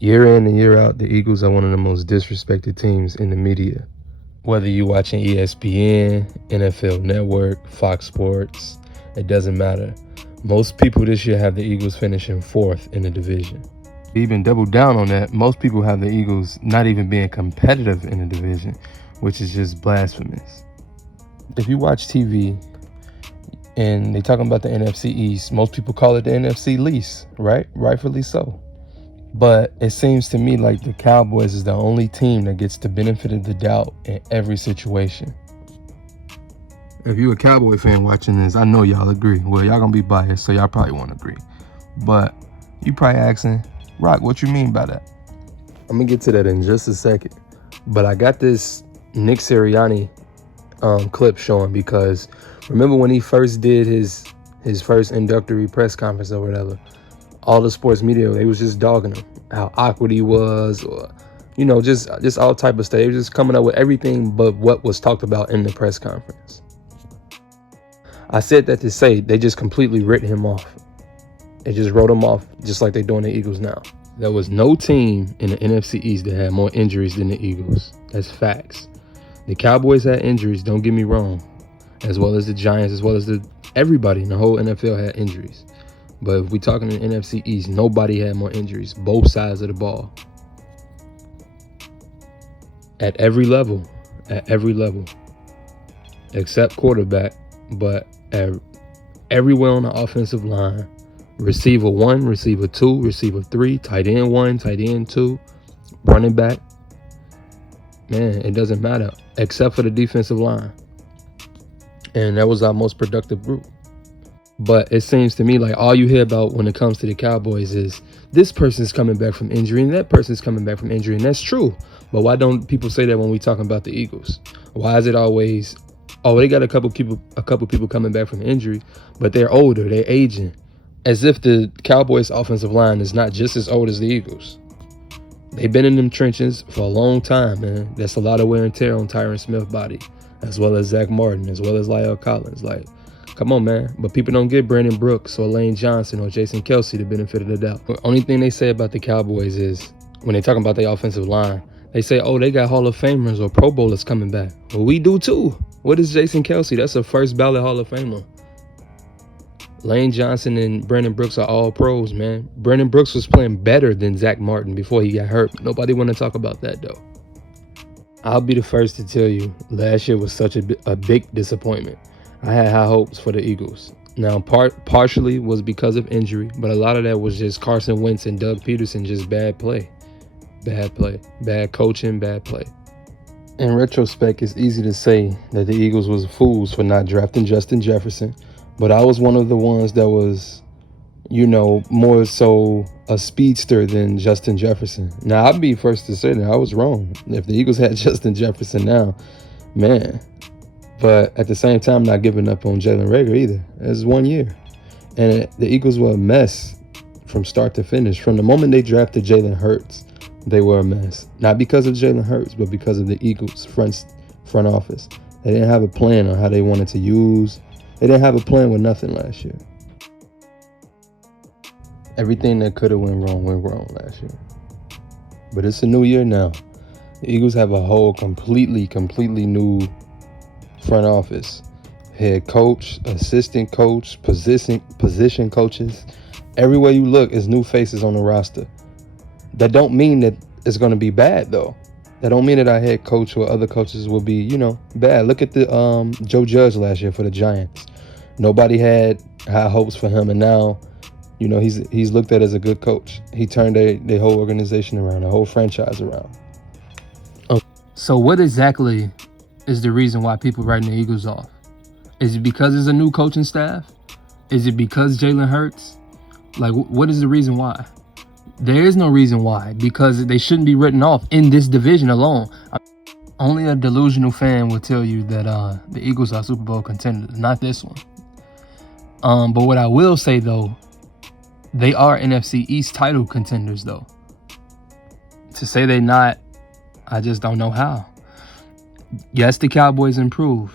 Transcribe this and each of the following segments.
Year in and year out, the Eagles are one of the most disrespected teams in the media. Whether you're watching ESPN, NFL Network, Fox Sports, it doesn't matter. Most people this year have the Eagles finishing 4th in the division. Even double down on that, most people have the Eagles not even being competitive in the division, which is just blasphemous. If you watch TV and they talking about the NFC East, most people call it the NFC least, right? Rightfully so. But it seems to me like the Cowboys is the only team that gets the benefit of the doubt in every situation. If you're a Cowboy fan watching this, I know y'all agree. Well, y'all gonna be biased, so y'all probably won't agree. But you probably asking, Rock, what you mean by that? I'm gonna get to that in just a second. But I got this Nick Sirianni clip showing, because remember when he first did his first introductory press conference or whatever, all the sports media, they was just dogging him, how awkward he was, or just all type of stuff. They was just coming up with everything but what was talked about in the press conference. I said that to say they just completely written him off. They just wrote him off, just like they're doing the Eagles now. There was no team in the NFC East that had more injuries than the Eagles. That's facts. The Cowboys had injuries, don't get me wrong, as well as the Giants, as well as everybody in the whole NFL had injuries. But if we're talking in the NFC East, nobody had more injuries, both sides of the ball. At every level, except quarterback, but everywhere on the offensive line, receiver 1, receiver 2, receiver 3, tight end 1, tight end 2, running back. Man, it doesn't matter, except for the defensive line. And that was our most productive group. But it seems to me like all you hear about when it comes to the Cowboys is this person's coming back from injury and that person's coming back from injury. And that's true. But why don't people say that when we talking about the Eagles? Why is it always, oh, they got a couple people coming back from injury, but they're older, they're aging. As if the Cowboys offensive line is not just as old as the Eagles. They've been in them trenches for a long time, man. That's a lot of wear and tear on Tyron Smith's body, as well as Zach Martin, as well as Lyle Collins. Like, come on, man. But people don't give Brandon Brooks or Lane Johnson or Jason Kelsey the benefit of the doubt. The only thing they say about the Cowboys is, when they talking about their offensive line, they say, oh, they got Hall of Famers or Pro Bowlers coming back. Well, we do too. What is Jason Kelsey? That's a first ballot Hall of Famer. Lane Johnson and Brandon Brooks are all pros, man. Brandon Brooks was playing better than Zach Martin before he got hurt. Nobody want to talk about that, though. I'll be the first to tell you, last year was such a big disappointment. I had high hopes for the Eagles. Now, partially was because of injury, but a lot of that was just Carson Wentz and Doug Peterson, just bad play. Bad coaching, bad play. In retrospect, it's easy to say that the Eagles was fools for not drafting Justin Jefferson, but I was one of the ones that was, more so a speedster than Justin Jefferson. Now, I'd be first to say that I was wrong. If the Eagles had Justin Jefferson now, man. But at the same time, not giving up on Jalen Reagor either. It's 1 year. And the Eagles were a mess from start to finish. From the moment they drafted Jalen Hurts, they were a mess. Not because of Jalen Hurts, but because of the Eagles front office. They didn't have a plan on how they wanted to use. They didn't have a plan with nothing last year. Everything that could have went wrong last year. But it's a new year now. The Eagles have a whole completely new front office. Head coach, assistant coach, position coaches. Everywhere you look is new faces on the roster. That don't mean that it's going to be bad, though. That don't mean that our head coach or other coaches will be, bad. Look at the Joe Judge last year for the Giants. Nobody had high hopes for him, and now, he's looked at as a good coach. He turned their whole organization around, the whole franchise around. Okay. So what exactly is the reason why people writing the Eagles off? Is it because it's a new coaching staff? Is it because Jalen Hurts? Like, what is the reason why? There is no reason why, because they shouldn't be written off in this division alone. Only a delusional fan will tell you that the Eagles are Super Bowl contenders, not this one. But what I will say, though, they are NFC East title contenders, though. To say they're not, I just don't know how. Yes, the Cowboys improved.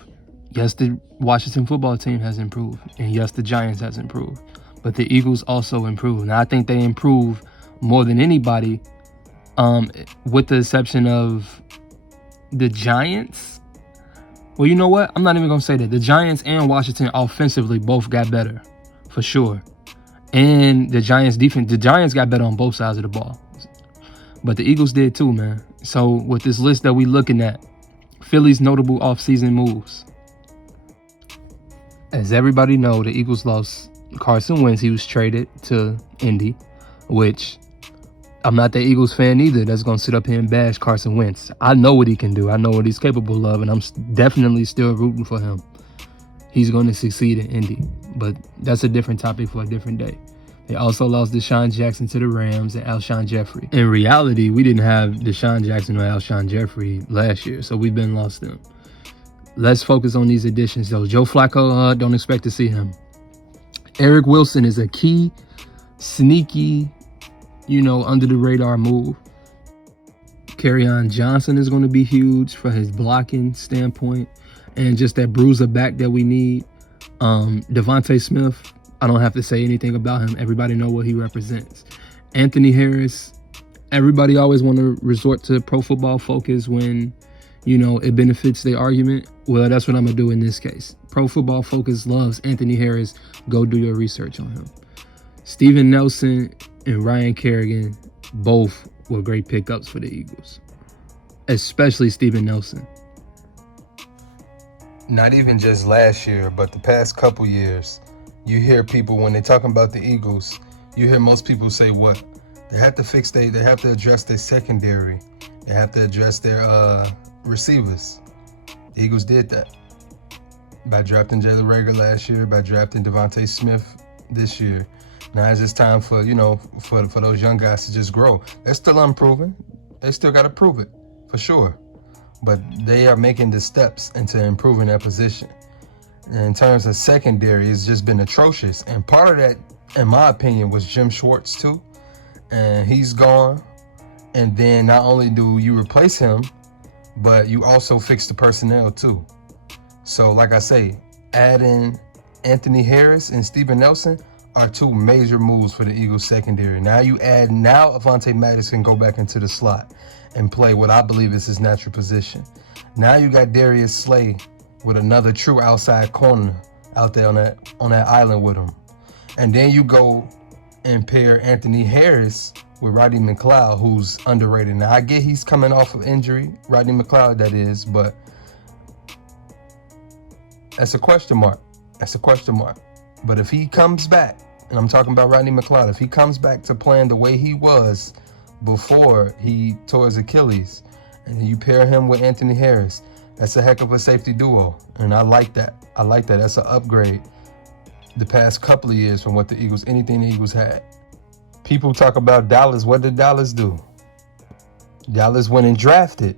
Yes, the Washington football team has improved. And yes, the Giants has improved. But the Eagles also improved. Now, I think they improved more than anybody with the exception of the Giants. Well, you know what? I'm not even going to say that. The Giants and Washington offensively both got better, for sure. And the Giants defense, the Giants got better on both sides of the ball. But the Eagles did too, man. So with this list that we looking at, Philly's notable offseason moves. As everybody know, the Eagles lost Carson Wentz. He was traded to Indy, which I'm not the Eagles fan either that's going to sit up here and bash Carson Wentz. I know what he can do. I know what he's capable of, and I'm definitely still rooting for him. He's going to succeed in Indy, but that's a different topic for a different day. They also lost Deshaun Jackson to the Rams and Alshon Jeffrey. In reality, we didn't have Deshaun Jackson or Alshon Jeffrey last year, so we've been lost them. Let's focus on these additions, though. Joe Flacco, don't expect to see him. Eric Wilson is a key, sneaky, under the radar move. Kerryon Johnson is going to be huge for his blocking standpoint and just that bruiser back that we need. Devontae Smith, I don't have to say anything about him. Everybody know what he represents. Anthony Harris, everybody always want to resort to Pro Football Focus when, it benefits their argument. Well, that's what I'm going to do in this case. Pro Football Focus loves Anthony Harris. Go do your research on him. Steven Nelson and Ryan Kerrigan both were great pickups for the Eagles, especially Steven Nelson. Not even just last year, but the past couple years, you hear people, when they're talking about the Eagles, you hear most people say what? They have to address their secondary. They have to address their receivers. The Eagles did that by drafting Jalen Reagor last year, by drafting Devontae Smith this year. Now it's just time for those young guys to just grow. They're still unproven. They still got to prove it, for sure. But they are making the steps into improving their position. And in terms of secondary, it's just been atrocious. And part of that, in my opinion, was Jim Schwartz too. And he's gone. And then not only do you replace him, but you also fix the personnel too. So like I say, adding Anthony Harris and Steven Nelson are two major moves for the Eagles secondary. Now Avonte Maddox can go back into the slot and play what I believe is his natural position. Now you got Darius Slay with another true outside corner out there on that island with him. And then you go and pair Anthony Harris with Rodney McLeod, who's underrated. Now I get he's coming off of injury, Rodney McLeod that is, but that's a question mark. But if he comes back, and I'm talking about Rodney McLeod, if he comes back to playing the way he was before he tore his Achilles, and you pair him with Anthony Harris, that's a heck of a safety duo. And I like that. That's an upgrade the past couple of years from anything the Eagles had. People talk about Dallas. What did Dallas do? Dallas went and drafted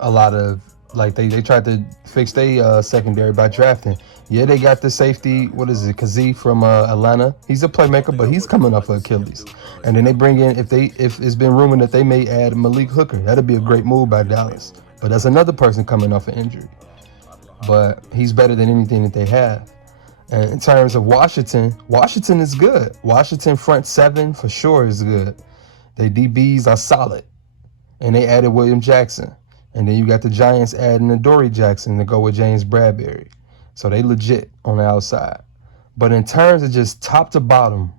a lot of, they tried to fix their secondary by drafting. Yeah, they got the safety, Kazee from Atlanta. He's a playmaker, but he's coming off of Achilles. And then they bring in, if it's been rumored that they may add Malik Hooker. That'd be a great move by Dallas. But that's another person coming off an injury. But he's better than anything that they have. And in terms of Washington is good. Washington front seven for sure is good. Their DBs are solid. And they added William Jackson. And then you got the Giants adding Adoree Jackson to go with James Bradbury. So they legit on the outside. But in terms of just top to bottom,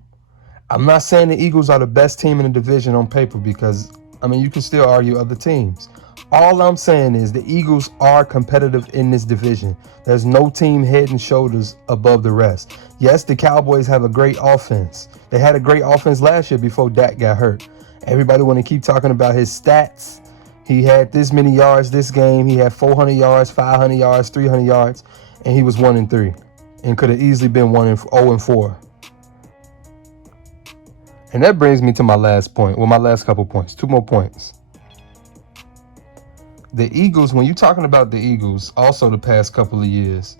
I'm not saying the Eagles are the best team in the division on paper because, you can still argue other teams. All I'm saying is the Eagles are competitive in this division. There's no team head and shoulders above the rest. Yes, the Cowboys have a great offense. They had a great offense last year before Dak got hurt. Everybody want to keep talking about his stats. He had this many yards this game. He had 400 yards, 500 yards, 300 yards, and he was 1-3 and could have easily been 0-4. And that brings me to my last point. Well, my last couple points. 2 more points. The Eagles, when you're talking about the Eagles, also the past couple of years,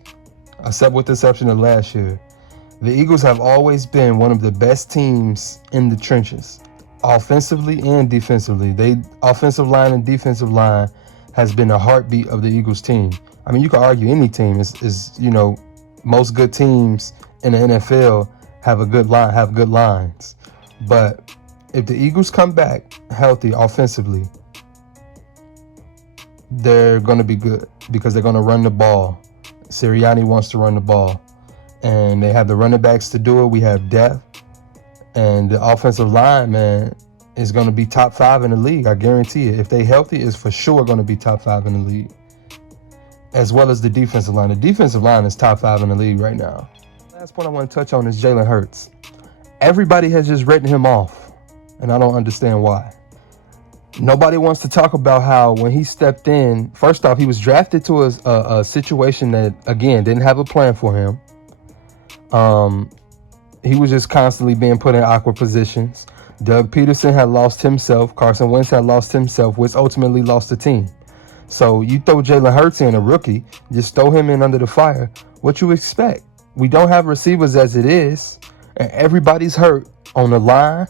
except with the exception of last year, the Eagles have always been one of the best teams in the trenches, offensively and defensively. Offensive line and defensive line has been a heartbeat of the Eagles team. You could argue any team is most good teams in the NFL have good lines. But If the Eagles come back healthy offensively, they're going to be good because they're going to run the ball. Sirianni wants to run the ball. And they have the running backs to do it. We have depth. And the offensive line, man, is going to be top 5 in the league. I guarantee it. If they healthy, it's for sure going to be top 5 in the league. As well as the defensive line. The defensive line is top 5 in the league right now. Last point I want to touch on is Jalen Hurts. Everybody has just written him off, and I don't understand why. Nobody wants to talk about how when he stepped in, first off, he was drafted to a situation that, again, didn't have a plan for him. He was just constantly being put in awkward positions. Doug Peterson had lost himself. Carson Wentz had lost himself, which ultimately lost the team. So you throw Jalen Hurts in, a rookie, just throw him in under the fire. What you expect? We don't have receivers as it is, and everybody's hurt on the line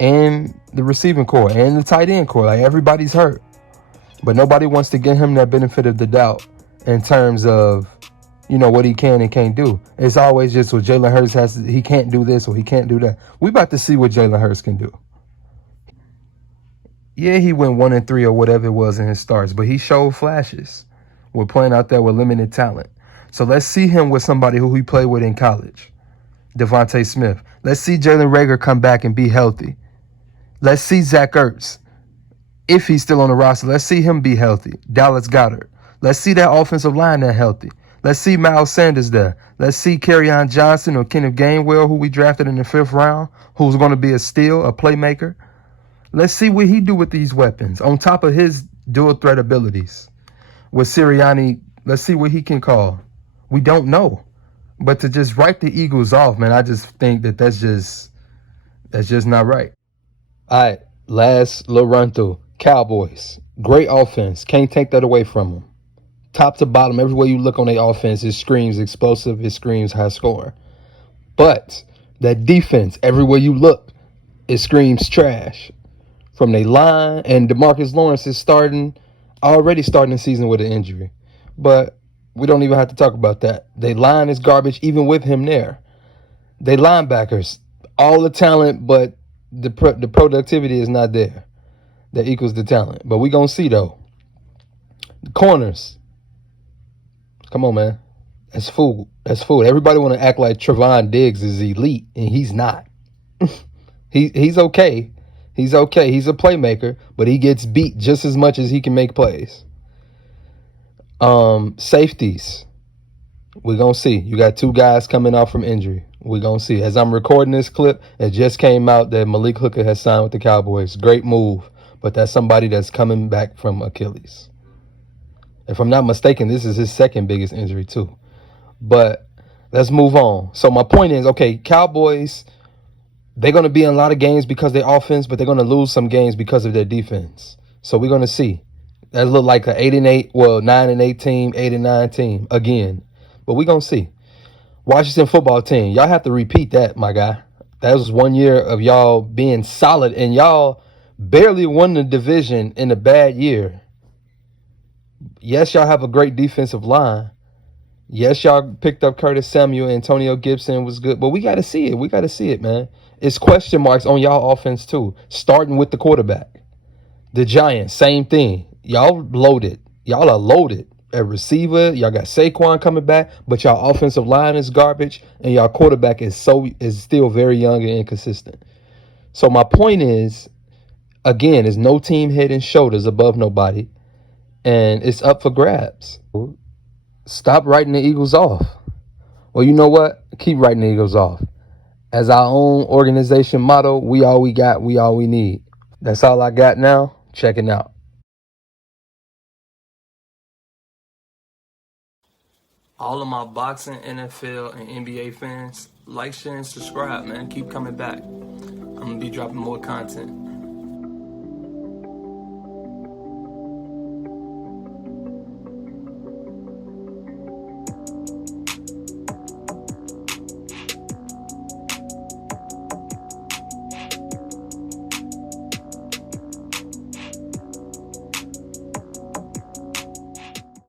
and the receiving core and the tight end core. Like, everybody's hurt. But nobody wants to give him that benefit of the doubt in terms of, you know, what he can and can't do. It's always just what Jalen Hurts he can't do this or he can't do that. We about to see what Jalen Hurts can do. Yeah, he went 1-3 or whatever it was in his starts, but he showed flashes. We're playing out there with limited talent. So let's see him with somebody who he played with in college, Devontae Smith. Let's see Jalen Reagor come back and be healthy. Let's see Zach Ertz, if he's still on the roster. Let's see him be healthy. Dallas Goedert. Let's see that offensive line that healthy. Let's see Miles Sanders there. Let's see Kerryon Johnson or Kenneth Gainwell, who we drafted in the 5th round, who's going to be a steal, a playmaker. Let's see what he do with these weapons on top of his dual threat abilities. With Sirianni, let's see what he can call. We don't know. But to just write the Eagles off, man, I just think that's just not right. All right, last little run through. Cowboys, great offense. Can't take that away from them. Top to bottom, everywhere you look on their offense, it screams explosive, it screams high scoring. But that defense, everywhere you look, it screams trash. From their line, and DeMarcus Lawrence is already starting the season with an injury. But we don't even have to talk about that. Their line is garbage even with him there. They linebackers, all the talent, but the productivity is not there. That equals the talent. But we going to see, though. The corners. Come on, man. That's food. That's food. Everybody want to act like Trevon Diggs is elite, and he's not. He's okay. He's okay. He's a playmaker, but he gets beat just as much as he can make plays. Safeties. We're going to see. You got 2 guys coming out from injury. We're going to see. As I'm recording this clip, it just came out that Malik Hooker has signed with the Cowboys. Great move, but that's somebody that's coming back from Achilles. If I'm not mistaken, this is his 2nd biggest injury too. But let's move on. So my point is, okay, Cowboys, they're going to be in a lot of games because of their offense, but they're going to lose some games because of their defense. So we're going to see. That look like an 8-8, 9-8 team, 8-9 team again. But we're going to see. Washington football team, y'all have to repeat that, my guy. That was 1 year of y'all being solid, and y'all barely won the division in a bad year. Yes, y'all have a great defensive line. Yes, y'all picked up Curtis Samuel. Antonio Gibson was good. But we got to see it. We got to see it, man. It's question marks on y'all offense, too. Starting with the quarterback. The Giants, same thing. Y'all loaded. Y'all are loaded at receiver. Y'all got Saquon coming back. But y'all offensive line is garbage. And y'all quarterback is still very young and inconsistent. So my point is, again, is no team head and shoulders above nobody. And it's up for grabs. Stop writing the Eagles off. Well, you know what? Keep writing the Eagles off. As our own organization motto, we all we got, we all we need. That's all I got now. Checking out. All of my boxing, NFL, and NBA fans, like, share, and subscribe, man. Keep coming back. I'm going to be dropping more content.